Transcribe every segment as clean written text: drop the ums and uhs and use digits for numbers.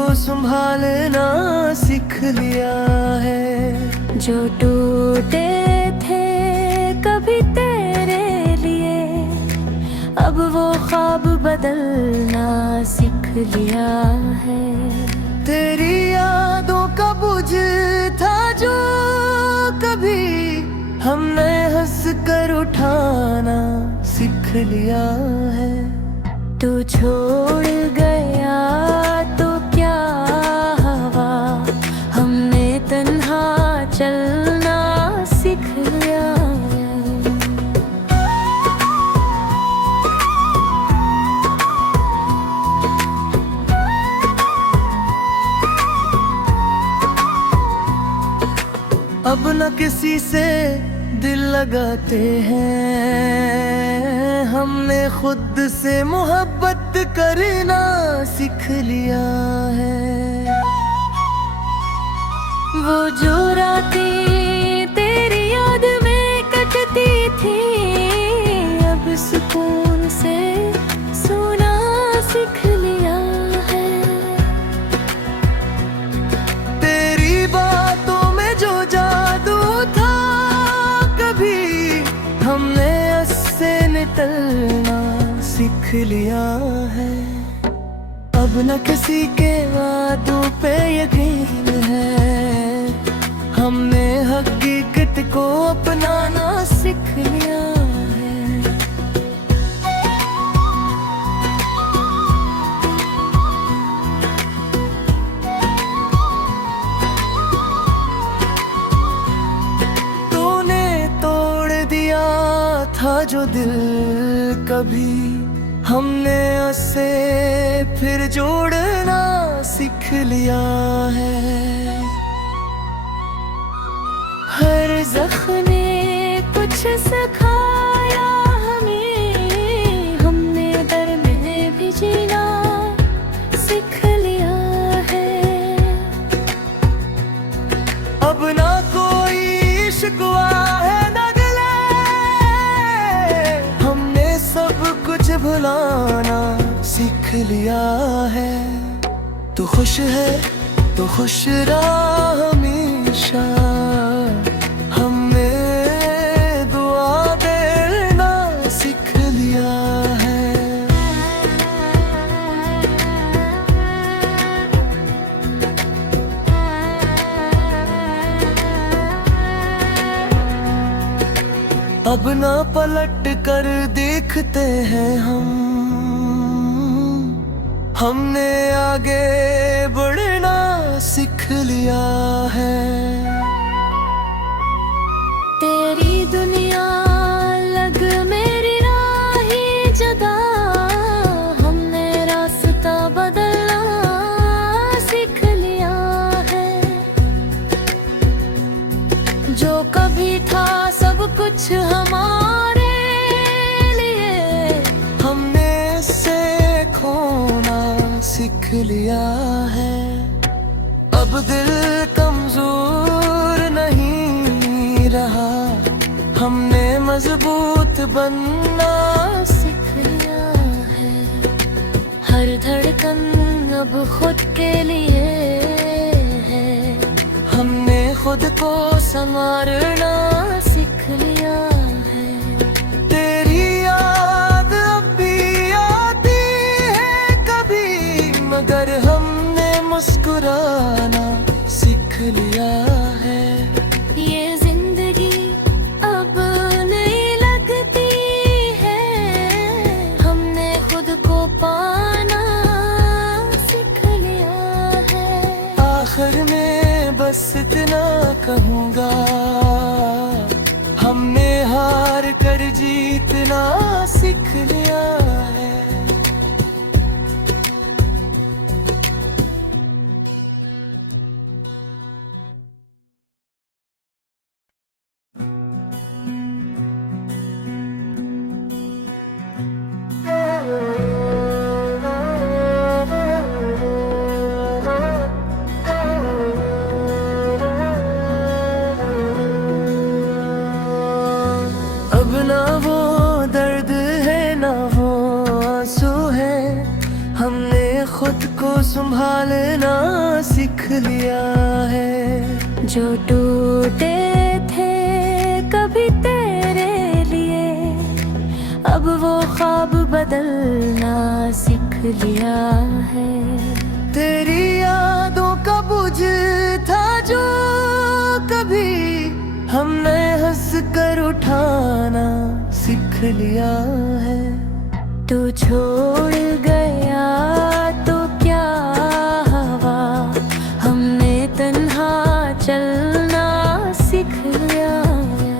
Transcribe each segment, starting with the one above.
को संभालना सीख लिया है। जो टूटे थे कभी तेरे लिए, अब वो ख्वाब बदलना सीख लिया है। तेरी यादों का बोझ था जो कभी हमने हंस कर उठाना सीख लिया है। तू छोड़ गया तो क्या हवा, हमने तन्हा चलना सीख लिया है। अब न किसी से दिल लगाते हैं, हमने खुद से मोहब्बत करना सीख लिया है। वो जो रातें तेरी याद में कटती थी, अब सुकून से सोना सीख लिया है। तेरी बातों में जो जादू था कभी हमने उससे निकलना सीख लिया है। अब न किसी के वादों पे यकीन है, हमने हकीकत को अपनाना सीख लिया है। तूने तोड़ दिया था जो दिल कभी, हमने उससे फिर जोड़ना सीख लिया है। हर ज़ख्म ने कुछ सिखाया हमें, हमने डर में भी जीना सीख लिया है। अब ना कोई शिकवा है ना गिले, हमने सब कुछ भुलाना सीख लिया है। तू खुश है तो खुश रहा हमेशा, हमने दुआ देना सीख लिया है। अब ना पलट कर देखते हैं हमने आगे बढ़ना सीख लिया है। तेरी दुनिया लग मेरी राही जदा, हमने रास्ता बदलना सीख लिया है। जो कभी था सब कुछ हमारे लिए, हमने इससे खोना सीख लिया है। अब दिल कमजोर नहीं रहा, हमने मजबूत बनना सीख लिया है। हर धड़कन अब खुद के लिए है, हमने खुद को संवारना सीख लिया है। तेरी याद अब भी आती है कभी, मगर हमने मुस्कुराना सीख लिया है। ये जिंदगी अब नहीं लगती है, हमने खुद को पाना सीख लिया है। आखिर में बस इतना कहूँगा, हमने हार कर जीतना सीख लिया है। अब ना वो दर्द है ना वो आंसू है, हमने खुद को संभालना सीख लिया है। जो टूटे थे कभी तेरे लिए, अब वो ख्वाब बदलना सीख लिया है। तेरी यादों का बोझ था जो कभी हमने हंस कर उठाना सीख लिया है। तू छोड़ गया तो क्या हवा, हमने तन्हा चलना सीख लिया है।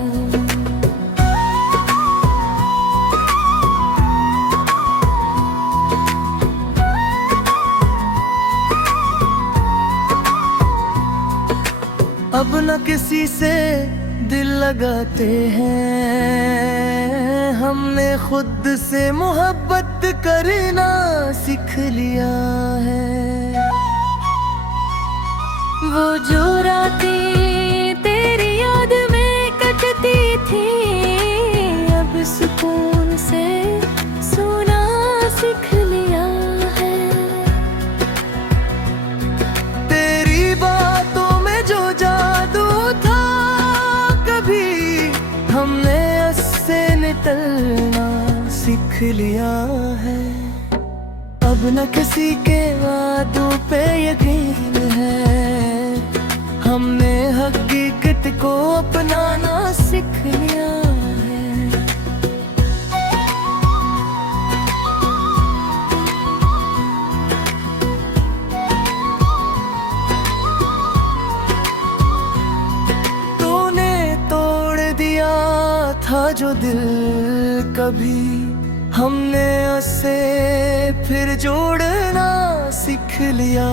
अब न किसी से दिल लगाते हैं, हमने खुद से मोहब्बत करना सीख लिया है। वो जो रातें तेरी याद में कटती थी, अब सुकून से सोना सीख लिया है। तेरी बातों में जो जादू था कभी हमने उससे निकलना सीख लिया है। अब न किसी के वादों पे यकीन है, हमने हकीकत को अपनाना सीख लिया है। तूने तोड़ दिया था जो दिल कभी, हमने उससे फिर जोड़ना सीख लिया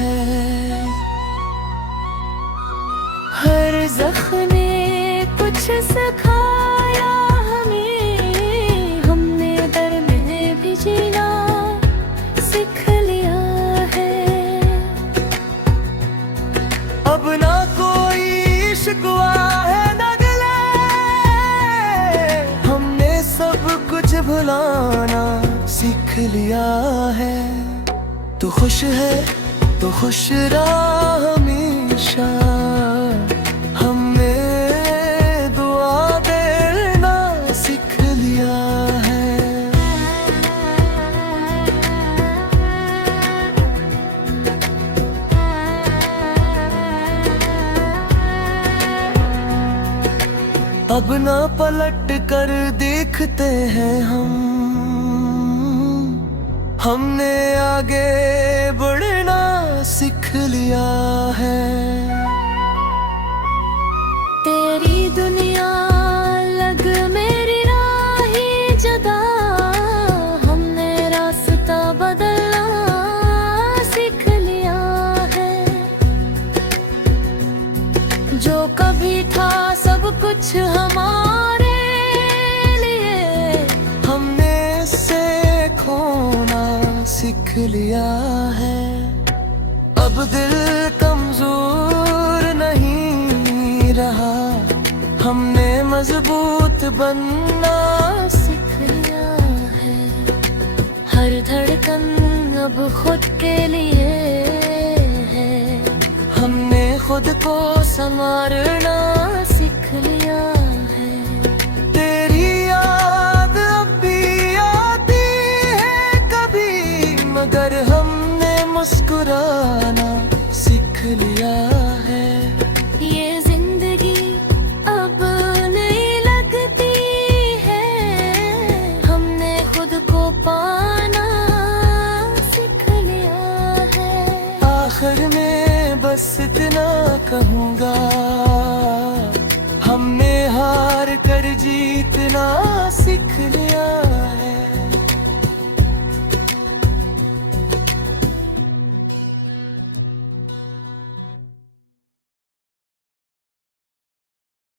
है। हर ज़ख्म ने कुछ सिखाया हमें, हमने डर में भी जीना सीख लिया है। अब ना कोई शिकवा है ना गिले, हमने सब कुछ भुलाना सीख लिया है। तू खुश है तो खुश रहा हमेशा, हमने दुआ देना सीख लिया है। अब ना पलट कर देखते हैं हमने आगे बढ़ना सीख लिया है। तेरी दुनिया लग मेरी राही जुदा, हमने रास्ता बदलना सीख लिया है। जो कभी था सब कुछ हमारे लिए, हमने इससे खोना सीख लिया है। अब दिल कमजोर नहीं रहा, हमने मजबूत बनना सीख लिया है। हर धड़कन अब खुद के लिए है, हमने खुद को संवारना सीख लिया है। तेरी याद अब भी आती है कभी, मगर हमने मुस्कुराना सीख लिया है। ये जिंदगी अब नहीं लगती है, हमने खुद को पाना सीख लिया है। आखिर में बस इतना कहूँगा, हमने हार कर जीतना सीख लिया है।